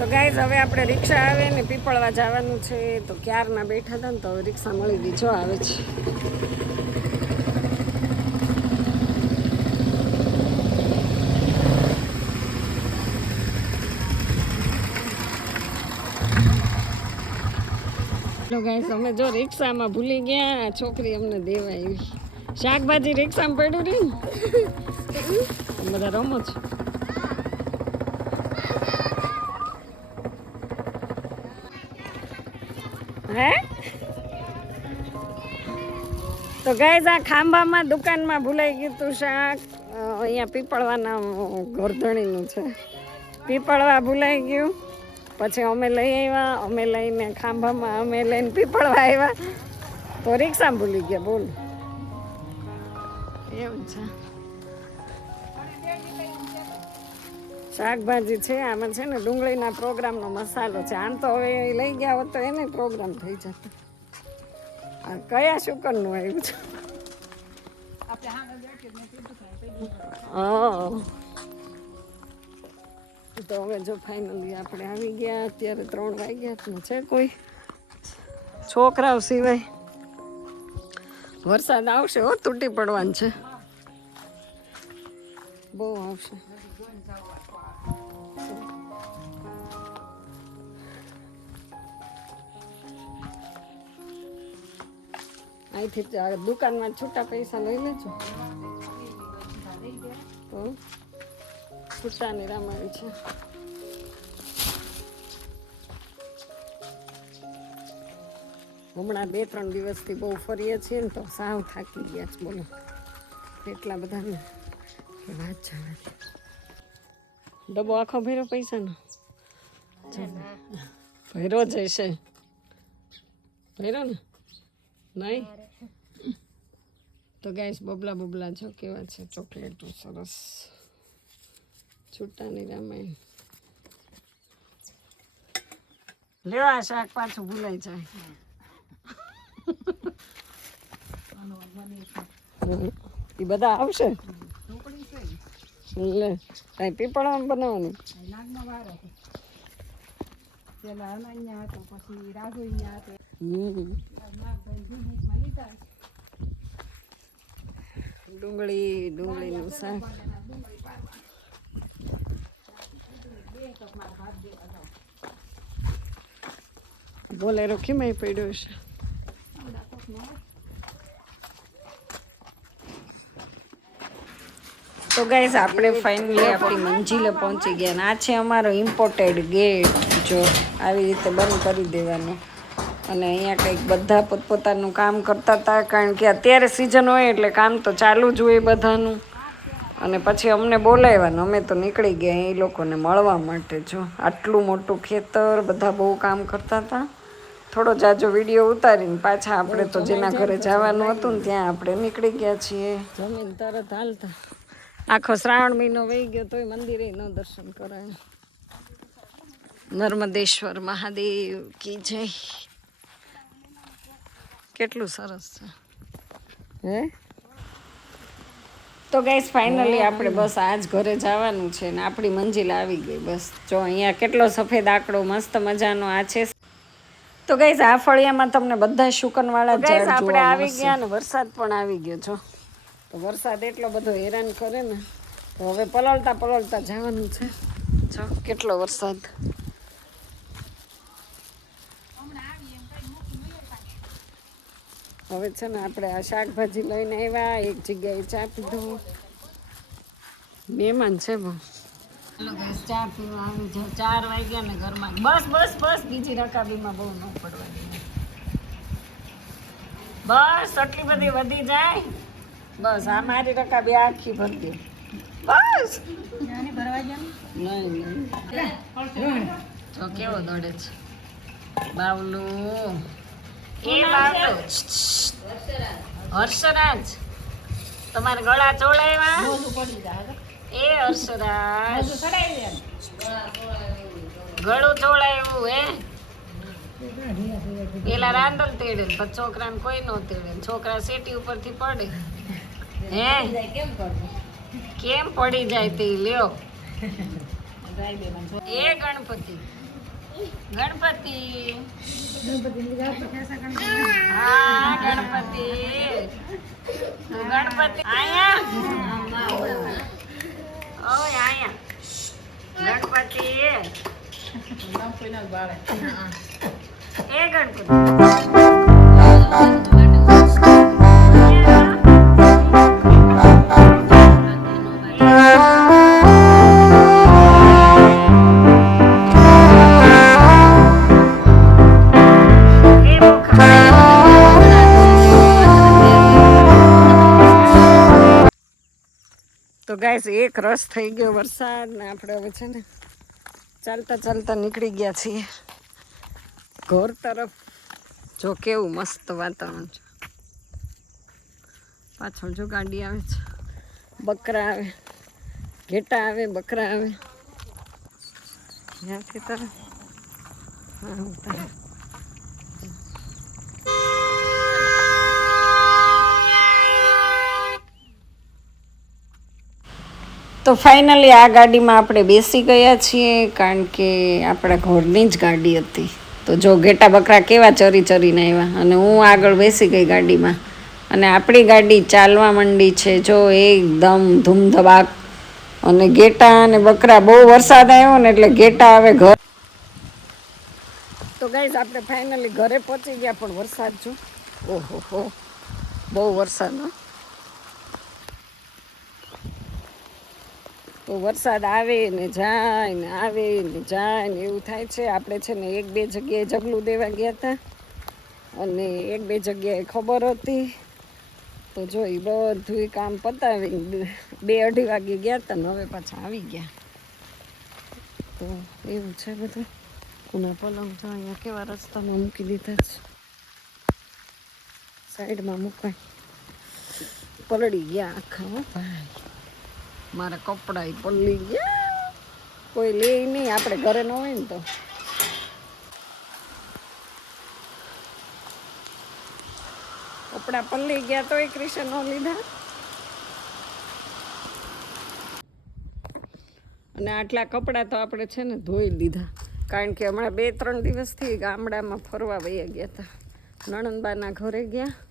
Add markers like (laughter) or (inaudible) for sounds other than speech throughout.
તો ગાઈઝ હવે આપણે રિક્ષા આવે ને પીપળવા જવાનું છે તો ક્યારના બેઠા હતા ને તો હવે રિક્ષા મળી ગઈ. જો આવે છે. તો ગાઈઝ અમે જો રિક્ષામાં ભૂલી ગયા છોકરી અમને દેવાય શાકભાજી રિક્ષામાં પડ્યું રહી (laughs) બધા રમો છો. હે? તો ગાય આ ખાંભામાં દુકાનમાં ભૂલાઈ ગયું તું શાક. અહીંયા પીપળવાના ગોરધણીનું છે. પીપળવા ભૂલાઈ ગયું. પછી અમે લઈ આવ્યા, અમે લઈને ખાંભામાં અમે લઈને પીપળવા આવ્યા. તો રિક્ષામાં ભૂલી ગયા, બોલ. એવું છે. શાકભાજી છે, આમાં છે ને ડુંગળીના પ્રોગ્રામનો મસાલો છે. આમ તો હવે લઈ ગયા હોત તો એને પ્રોગ્રામ થઈ જતો. આ કયા શુકનનું આવ્યું છે? તો હવે જો ફાઇનલી આપણે આવી ગયા, અત્યારે ત્રણ વાગ્યા છે કોઈ. છોકરાઓ સિવાય વરસાદ આવશે હો, તૂટી પડવાનું છે. બહુ આવશે. અહીંથી દુકાનમાં છૂટા પૈસા લઈ લેજો. તો છૂટાની રામાવી છે. હમણાં બે ત્રણ દિવસથી બહુ ફરીએ છીએ ને તો સાવ થાકી ગયા છે બોલો. એટલા બધાને વાત જાણે ડબ્બો આખો ભેરો પૈસાનો? ભેરો જ હશે. ભર્યો ને? નહીં? તો ગાય બબલા બબલા જો કેવા છે ચોકલેટો સરસ. છૂટાની રામાયણ. લેવા શાક પાછું ભૂલાઈ જાય. એ બધા આવશે? લે કઈ પીપળામાં બનાવવાનું? હમ. ડુંગળી ડુંગળીનું શાક. બોલેરો કેમ પડ્યો છે? તો ગાઈઝ આપણે ફાઇનલી આપણી મંજિલે પહોંચી ગયા અને આ છે અમારો ઇમ્પોર્ટેડ ગેટ જો આવી રીતે બંધ કરી દેવાનો. અને અહીંયા કંઈક બધા પોતપોતાનું કામ કરતા હતા કારણ કે અત્યારે સિઝન હોય એટલે કામ તો ચાલુ જ હોય બધાનું. અને પછી અમને બોલાવ્યા અમે તો નીકળી ગયા એ લોકોને મળવા માટે જો. આટલું મોટું ખેતર બધા બહુ કામ કરતા હતા. થોડો જાજો વીડિયો ઉતારીને પાછા આપણે તો જેના ઘરે જવાનું હતું ને ત્યાં આપણે નીકળી ગયા છીએ. જમીન તરત હાલતા. આખો શ્રાવણ મહિનો વહી ગયો તોય મંદિરે ન દર્શન કરાય. નર્મદેશ્વર મહાદેવ કી જય. કેટલું સરસ છે. હે? તો ગાઈસ ફાઇનલી આપણે બસ આજ ઘરે જવાનું છે ને આપણી મંજિલ આવી ગઈ બસ. જો અહીંયા કેટલો સફેદ આંકડો મસ્ત મજાનો આ છે. તો ગાઈસ આ ફળિયામાં તમને બધા શુકનવાળા ઝાડ આપણે આવી ગયા ને વરસાદ પણ આવી ગયો છો તો વરસાદ એટલો બધો હેરાન કરે ને તો હવે પલળતા પલળતા જવાનું છે. જો કેટલો વરસાદ. હવે છે ને આપણે આ શાકભાજી લઈને આવ્યા એક જગ્યાએ ચા પીધો. મહેમાન છે બહુ ચાલો ચા પીવા આવી જાઓ. ચાર વાગ્યા ને ઘરમાં. બસ બસ બસ બીજી રકાબીમાં બહુ ન પડવા દે બસ આટલી બધી વધી જાય. બસ આ મારી રકાબી આખી ભરી દે બસ નહીં નહીં. તો કેવો દોડે છે. બાવલું. હર્ષરાજ. તમારે ગળા ચોળાવ્યા એ હર્ષરાજ. ગળું ચોળાવ્યું હે? પેલા રાંદલ તેડે પણ છોકરાને કોઈ નો તેડે છોકરા સેટી ઉપરથી પડે. હે? કેમ પડી જાય તે લ્યો. (laughs) એ ગણપતિ. ગણપતિ. હા ગણપતિ. ગણપતિ. આયા? ઓય આયા. ગણપતિ. એ ગણપતિ. ગાઈસ એક રસ થઈ ગયો વરસાદ ને આપણે હવે છે ને ચાલતા ચાલતા નીકળી ગયા છીએ. ઘર તરફ. જો કેવું મસ્ત વાતાવરણ છે. પાછળ જો ગાડી આવે છે. બકરા આવે. ઘેટા આવે, બકરા આવે. ત્યાંથી તરફ હા તો ફાઇનલી આ ગાડીમાં આપણે બેસી ગયા છીએ, કારણ કે આપણા ઘરની જ ગાડી હતી. તો જો ઘેટા બકરા કેવા ચરી ચરીને આવ્યા, અને હું આગળ બેસી ગઈ ગાડીમાં. અને આપણી ગાડી ચાલવા માંડી છે, જો એકદમ ધૂમધબાક. અને ઘેટા અને બકરા બહુ વરસાદ આવ્યો ને એટલે ઘેટા આવે ઘર તો ગાઈઝ આપણે ફાઇનલી ઘરે પહોંચી ગયા, પણ વરસાદ જો ઓહો હો, બહુ વરસાદ, હો. તો વરસાદ આવે ને જાય ને આવે ને જાય ને એવું થાય છે. આપણે છે ને એક બે જગ્યાએ જગલું દેવા ગયા હતા અને એક બે જગ્યાએ ખબર હતી. તો જો એ બધું કામ પતાવી બે અઢી વાગે ગયા હતા ને હવે પાછા આવી ગયા. તો એવું છે બધું. કુના પલંગ તો અહીંયા કેવા રસ્તામાં મૂકી દીધા છે. સાઈડમાં મૂકાય. પલળી ગયા આખા ભાઈ. મારા કપડાં પલ્લી ગયા. કોઈ લે નહીં, આપણે ઘરે ન હોય ને તો. કપડાં પલ્લી ગયા તો એ ક્રિશન લીધા. અને આટલા કપડાં તો આપણે છે ને ધોઈ લીધા. કારણ કે હમણાં બે ત્રણ દિવસથી ગામડામાં ફરવા વયા ગયા હતા નણંદબાના ઘરે ગયા.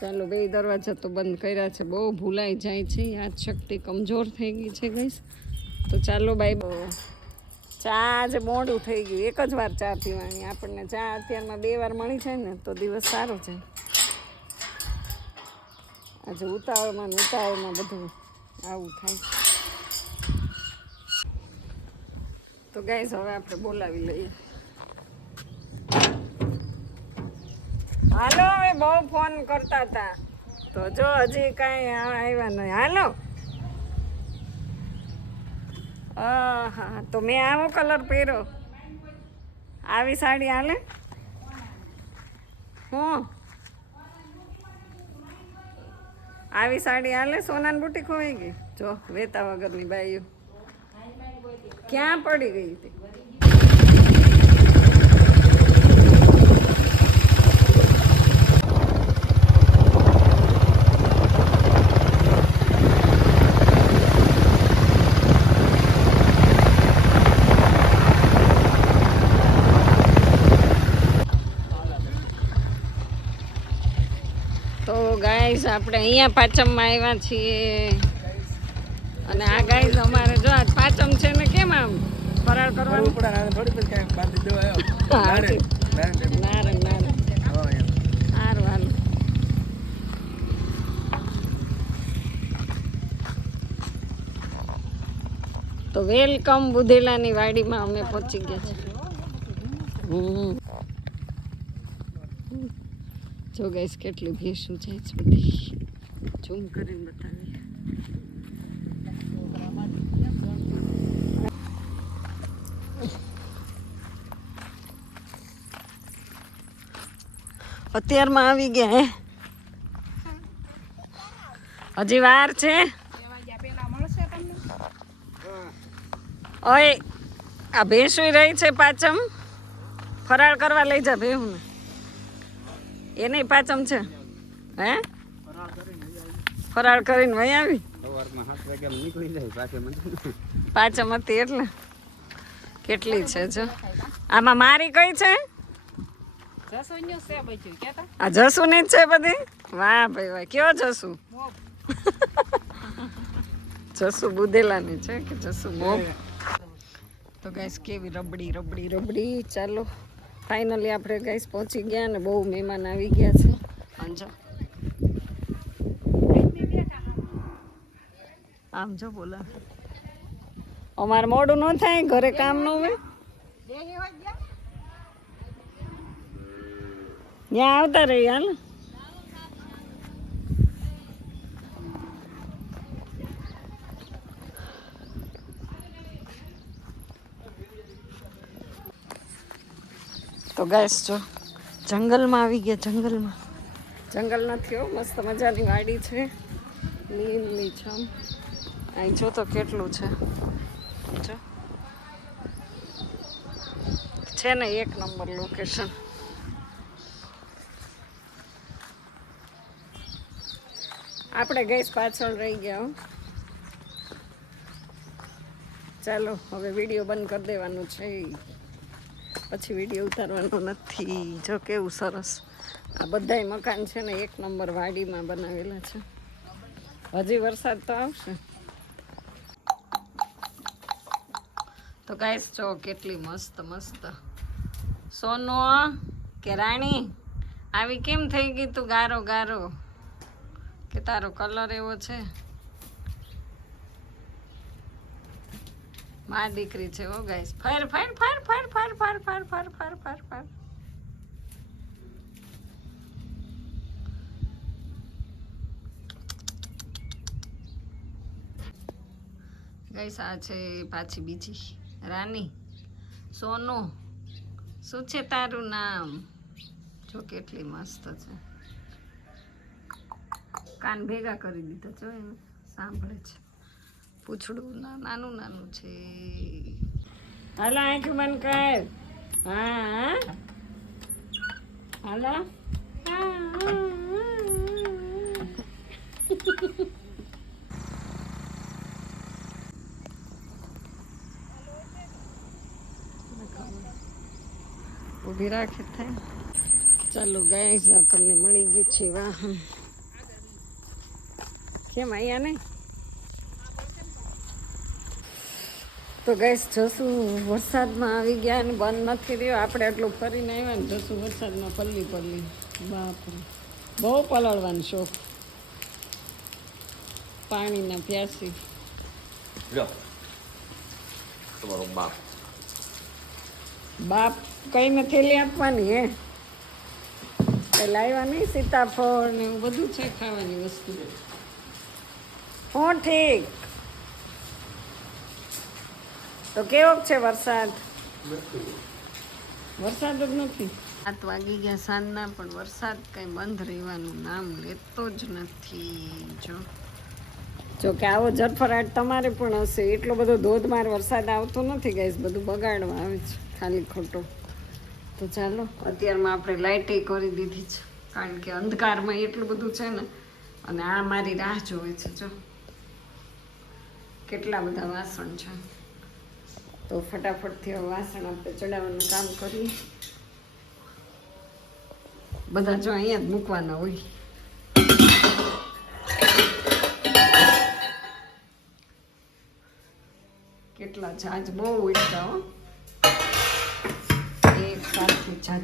ચાલો બે દરવાજા તો બંધ કર્યા છે. બહુ ભૂલાઈ જાય છે. યાદ શક્તિ કમજોર થઈ ગઈ છે ગઈશ તો ચાલો બાઈ ચા આજે મોડું થઈ ગયું. એક જ વાર ચા પીવાની. આપણને ચા અત્યારમાં બે વાર મળી જાય ને, તો દિવસ સારો છે આજે ઉતાવળમાં ઉતાવળમાં બધું આવું થાય. તો ગાઈસ હવે આપણે બોલાવી લઈએ. હાલો હવે બહુ ફોન કરતા હતા. તો જો હજી કાંઈ આવ્યા નહીં. હાલો. હા તો મેં આવો કલર પહેર્યો. આવી સાડી હાલે. હું? આવી સાડી હાલે, સોનાની બુટી ખોવાઈ ગઈ? જો, વેતા વગરની બાઈઓ. ક્યાં પડી ગઈ હતી તો ગાઈસ આપણે અહીંયા પાચમમાં આવ્યા છીએ. અને આ ગાઈસ અમારે જો આજ પાચમ છે ને કેમ આમ ફરાળ કરવાનું? હા, હાચી. નારે નારે. સારું હાલો. તો વેલકમ બુધેલાની વાડીમાં અમે પહોંચી ગયા છીએ. હમ. જો ગાઈસ કેટલી ભેંસું જાય છે બધી. ઝૂમ કરીને બતાવીએ અત્યારમાં આવી ગયા હે. હજી વાર છે? ઓય, આ ભેંસું રહી છે પાચમ ફરાળ કરવા લઈ જા ભેહું એ નહીં પાચમ છે. હે? ફરાળ કરીને વહી આવી? પાચમ હતી એટલે. કેટલી છે જો. આમાં મારી કઈ છે? આ જસુ ની જ છે બધી? વાહ ભાઈ વાહ. કયો જસુ? જસુ બુધેલાની છે કે જસુ મોબ તો ગાઈસ કેવી રબડી રબડી રબડી. ચાલો. ફાઇનલી આપણે ગાઈસ પહોંચી ગયા ને બહુ મહેમાન આવી ગયા છે. અંજો આમ જો બોલા. અમારે મોડું ન થાય ઘરે કામ ન હોય. ત્યાં આવતા રહી હાલ. તો ગેસ જો જંગલમાં આવી ગયા જંગલમાં. જંગલ નથી હો મસ્ત મજાની વાડી છે. લીમ છમ. અહીં જો તો કેટલું છે. જો. છે ને એક નંબર લોકેશન આપણે ગેસ પાછળ રહી ગયા હો. ચાલો હવે વીડિયો બંધ કરી દેવાનું છે પછી વીડિયો ઉતારવાનો નથી. જો કેવું સરસ. આ બધાય મકાન છે ને એક નંબર વાડીમાં બનાવેલા છે. હજી વરસાદ તો આવશે. તો ગાઈસ જો કેટલી મસ્ત મસ્ત. સોનો કે રાણી, આવી કેમ થઈ ગઈ તું ગારો ગારો? કે તારો કલર એવો છે? મા દીકરી છે ઓ ગાઈસ ફર ફર ફર ફર ફર ફર ફર ફર ફર ફર ફર ગાઈસ આ છે પાછી બીજી રાની સોનુ શું છે તારું નામ જો કેટલી મસ્ત છે કાન ભેગા કરી દીધા જો એને સાંભળે છે પૂછડું? ના નાનું નાનું છે. હાલો આંખ બંધ કર. હા હાલો. ઊભી રાખે થાય. ચાલો ગાય આપણને મળી ગયું છે વાહન કેમ અહીંયા નહીં? તો ગેસ જોશું. વરસાદમાં આવી ગયા ને બંધ નથી રહ્યો. આપણે આટલું ફરીને આવ્યા ને જોશું વરસાદમાં પલ્લી પલ્લી. બાપરે. બહુ પલળવાનો શોખ. પાણીના પ્યાસી. તમારો બાપ. બાપ કઈને થેલી આપવાની હે? એ લાવ્યા નહીં? સીતાફળ ને એવું બધું છે ખાવાની વસ્તુ. હું ઠીક. તો કેવો છે વરસાદ? વરસાદ જ નથી. સાત વાગી ગયા સાંજના પણ વરસાદ કઈ બંધ રહેવાનું નામ લેતો જ નથી જો. જો કે આવો જરફરાટ તમારે પણ હશે. એટલો બધો ધોધમાર વરસાદ આવતો નથી ગાઈસ. બધું બગાડવા આવે છે ખાલી ખોટો. તો ચાલો. અત્યારમાં આપણે લાઇટે કરી દીધી છે કારણ કે અંધકારમાં એટલું બધું છે ને અને આ મારી રાહ જોવે છે જો. કેટલા બધા વાસણ છે. તો ફટાફટથી વાસણ આપણે ચડાવવાનું કામ કરીએ. બધા જો અહીંયા જ મૂકવાના હોય. કેટલા છાજ બહુ ઉડતા હો. એક સાથે છાજ